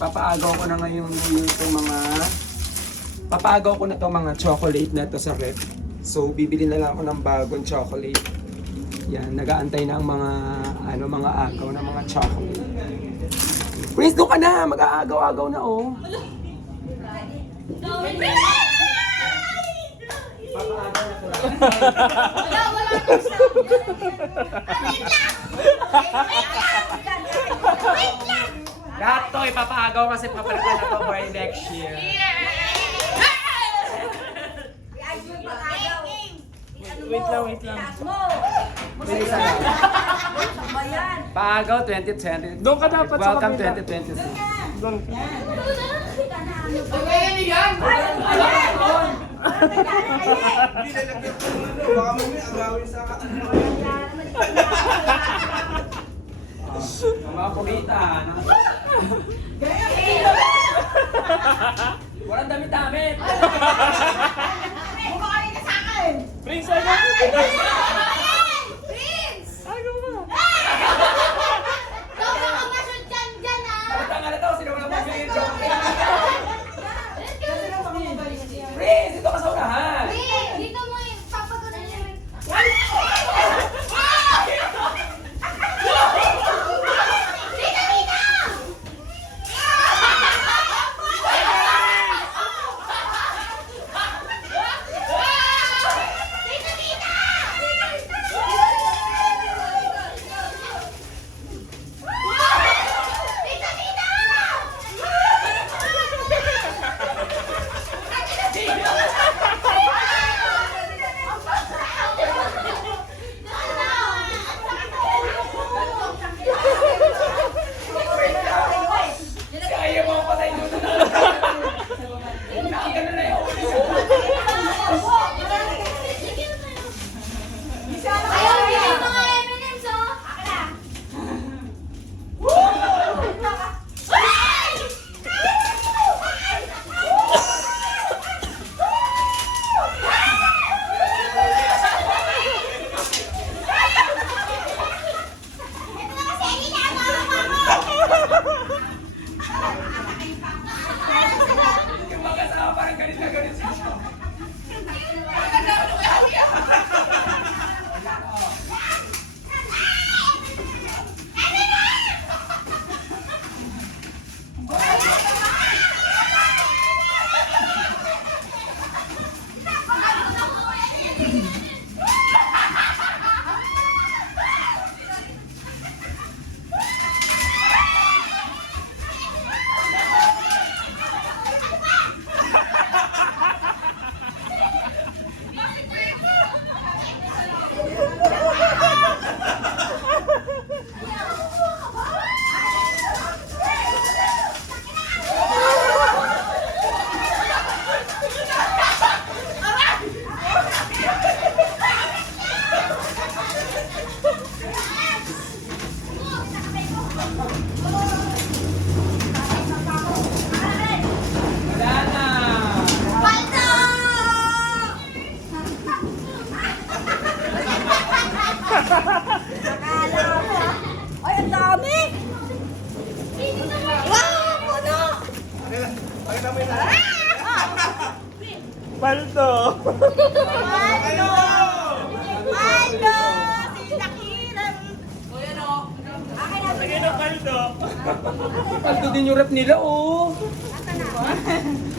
Papaagaw ko na ngayon itong mga papaagaw ko na itong mga chocolate na ito sa ref. So bibili na lang ako ng bagong chocolate. Yan, nag-aantay na ang mga agaw na mga chocolate. Prince, doon ka na! Mag-aagaw-agaw na oh. Papaagaw na ito lang. Wala na siya. Wait lang! Lahat to ipapaagaw kasi papalitan na to by next year. Wait lang. Bilisan lang. Paagaw 2020. Doon ka dapat sa Welcome kabila. 2026. Doon. Baka mamaya agawin sa Mga pulita. Walang damit-damit. Prince, ano? Tanga na to, sino mga magbili ng chocolate? Prince, ito ka sa unahan. Kaya mo patay doon na. Nakagano na yun. Yung mag-asawa parang ganit na ganit siya. Wala na. Ay, ang dami! Wow, puno! Pakita mo yung Paldo. Paldo! Paldo! Si Shakira! Lagay ng paldo. Paldo din yung rep nila oh. Asa na?